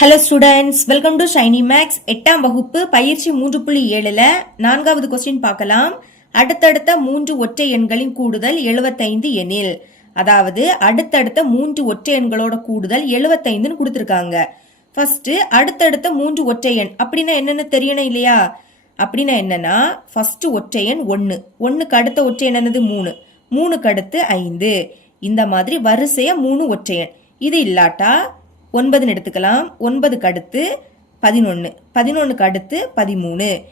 Hello students welcome to Shiny Max எட்டாம் வகுப்பு பயிற்சி மூன்று புள்ளி ஏழில் நான்காவது கொஸ்டின் பார்க்கலாம். அடுத்தடுத்த மூன்று ஒற்றை எண்களின் கூடுதல் எழுபத்தைந்து எனில். அதாவது அடுத்தடுத்த மூன்று ஒற்றை எண்களோட கூடுதல் எழுபத்தைந்துன்னு கொடுத்துருக்காங்க. ஃபஸ்ட்டு அடுத்தடுத்த மூன்று ஒற்றை எண். அப்படின்னா என்னென்னு தெரியணும் இல்லையா? அப்படின்னா என்னன்னா ஃபஸ்ட்டு ஒற்றை எண் ஒன்று ஒன்றுக்கு அடுத்த ஒற்றை எண் என்னது? மூணு. மூணுக்கு அடுத்து ஐந்து. இந்த மாதிரி வரிசையாக மூணு ஒற்றை எண். இது இல்லாட்டா ஒன்பதுன்னு எடுத்துக்கலாம். ஒன்பதுக்கு அடுத்து பதினொன்று பதினொன்றுக்கு அடுத்து பதிமூணு.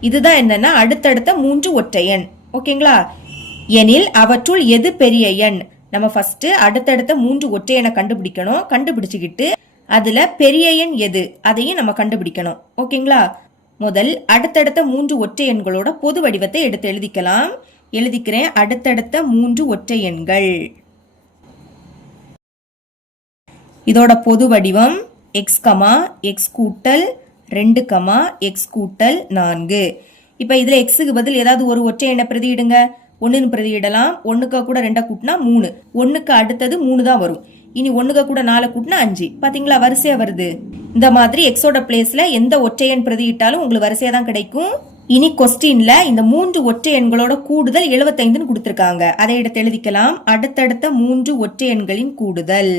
இதுதான் என்னன்னா அடுத்தடுத்த மூன்று ஒற்றை எண். ஓகேங்களா? எனில் அவற்றுள் எது பெரிய எண்? நம்ம ஃபர்ஸ்ட் அடுத்தடுத்த மூன்று ஒற்றை எண்ணை கண்டுபிடிக்கணும். கண்டுபிடிச்சுக்கிட்டு அதுல பெரிய எண் எது? அதையும் நம்ம கண்டுபிடிக்கணும். ஓகேங்களா? முதல் அடுத்தடுத்த மூன்று ஒற்றை எண்களோட பொது வடிவத்தை எடுத்து எழுதிக்கலாம். எழுதிக்கிறேன் அடுத்தடுத்த மூன்று ஒற்றை எண்கள். இதோட பொது வடிவம் எக்ஸ் கமா எக்ஸ் கூட்டல் ரெண்டு கமா எக்ஸ் கூட்டல் நான்கு. இப்போ இதில் எக்ஸுக்கு பதில் ஏதாவது ஒரு ஒற்றை எண்ணை பிரதியிடுங்க. ஒன்றுன்னு பிரதியிடலாம். ஒன்றுக்கு கூட ரெண்டை கூட்டினா மூணு. ஒன்றுக்கு அடுத்தது மூணு தான் வரும். இனி ஒன்றுக்கு கூட நாலு கூட்டினா அஞ்சு. பார்த்தீங்களா வரிசையாக வருது. இந்த மாதிரி எக்ஸோட பிளேஸில் எந்த ஒற்றை எண் பிரதியிட்டாலும் உங்களுக்கு வரிசையாக தான் கிடைக்கும். இனி கொஸ்டின்ல இந்த மூன்று ஒற்றை எண்களோட கூடுதல் எழுபத்தைந்துன்னு கொடுத்துருக்காங்க. அதை எடுத்து எழுதிக்கலாம். அடுத்தடுத்த மூன்று ஒற்றை எண்களின் கூடுதல்.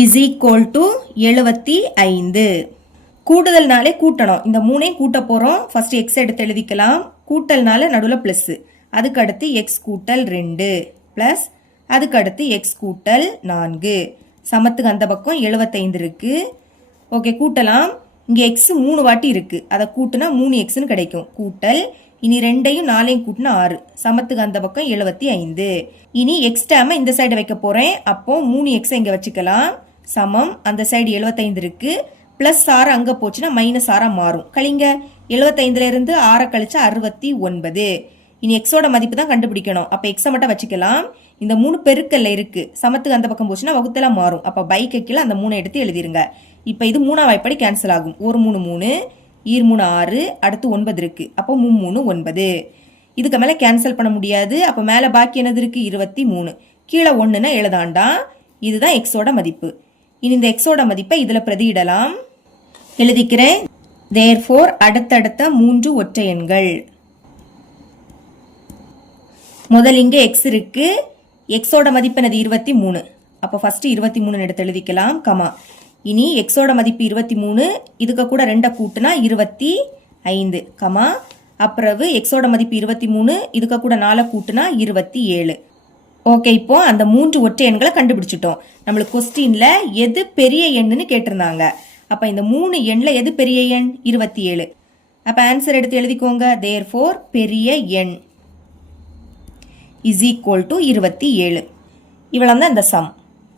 இஸ் ஈக்குவல் டு எழுபத்தி ஐந்து. கூடுதல்னாலே கூட்டணும். இந்த மூணையும் கூட்ட போகிறோம் ஃபர்ஸ்ட் எக்ஸ் எடுத்து எழுதிக்கலாம். கூட்டல்னால நடுவில் ப்ளஸ்ஸு அதுக்கடுத்து எக்ஸ் கூட்டல் ரெண்டு ப்ளஸ் அதுக்கடுத்து எக்ஸ் கூட்டல் நான்கு. சமத்துக்கு அந்த பக்கம் எழுபத்தைந்து இருக்குது ஓகே கூட்டலாம். இங்கே எக்ஸ் மூணு வாட்டி இருக்குது அதை கூட்டினா மூணு எக்ஸ்னு கிடைக்கும். கூட்டல் இனி ரெண்டையும் நாலையும் கூட்டினா ஆறு. சமத்துக்கு அந்த பக்கம் எழுபத்தி ஐந்து. இனி எக்ஸ் டேமை இந்த சைடு வைக்க போறேன். அப்போ மூணு எக்ஸை இங்கே வச்சுக்கலாம். சமம். அந்த சைடு எழுபத்தைந்து இருக்கு. பிளஸ் ஆறு அங்கே போச்சுன்னா மைனஸ் ஆறா மாறும். கழிங்க. எழுபத்தைந்துல இருந்து ஆறை கழிச்சா அறுபத்தி ஒன்பது. இனி எக்ஸோட மதிப்பு தான் கண்டுபிடிக்கணும். அப்போ எக்ஸை மட்டும் வச்சுக்கலாம். இந்த மூணு பெருக்கல்ல இருக்கு. சமத்துக்கு அந்த பக்கம் போச்சுன்னா வகுத்தெல்லாம் மாறும். அப்போ பைக்கு கீழே அந்த மூணை எடுத்து எழுதிருங்க. இப்போ இது மூணா வாய்ப்படி கேன்சல் ஆகும். ஒரு மூணு மூணு. ஈர் மூணு ஆறு அடுத்து ஒன்பது இருக்கு. அப்போ மூணு மூணு ஒன்பது. இதுக்கு மேலே கேன்சல் பண்ண முடியாது. அப்போ மேலே பாக்கி என்னது இருக்குது இருபத்தி மூணு. கீழே ஒன்றுனா எழுதாண்டா. இதுதான் எக்ஸோட மதிப்பு. இனி இந்த எக்ஸோட மதிப்பை இதில் பிரதியிடலாம். எழுதிக்கிறேன். தேர் ஃபோர் அடுத்தடுத்த மூன்று ஒற்றை எண்கள். முதல் இங்கே எக்ஸ் இருக்குது எக்ஸோட மதிப்பு என்னது? இருபத்தி மூணு. அப்போ ஃபஸ்ட்டு இருபத்தி மூணு எடுத்து எழுதிக்கலாம். கமா. இனி எக்ஸோட மதிப்பு இருபத்தி மூணு இதுக்கு கூட ரெண்டை கூட்டுனா இருபத்தி ஐந்து கமா. அப்புறவு எக்ஸோட மதிப்பு இருபத்தி மூணு இதுக்கு கூட நாலை கூட்டுனா இருபத்தி ஏழு. ஓகே இப்போ அந்த மூன்று ஒற்றை எண்களை கண்டுபிடிச்சிட்டோம். நம்மளுக்கு கொஸ்டின்ல எது பெரிய எண்ணுன்னு கேட்டிருந்தாங்க. அப்போ இந்த மூணு எண்ணில் எது பெரிய எண்? இருபத்தி ஏழு. அப்போ ஆன்சர் எடுத்து எழுதிக்கோங்க. தேர் ஃபோர் பெரிய எண் இஸ் ஈக்குவல் டு இருபத்தி ஏழு. இவ்வளோ தான் இந்த சம்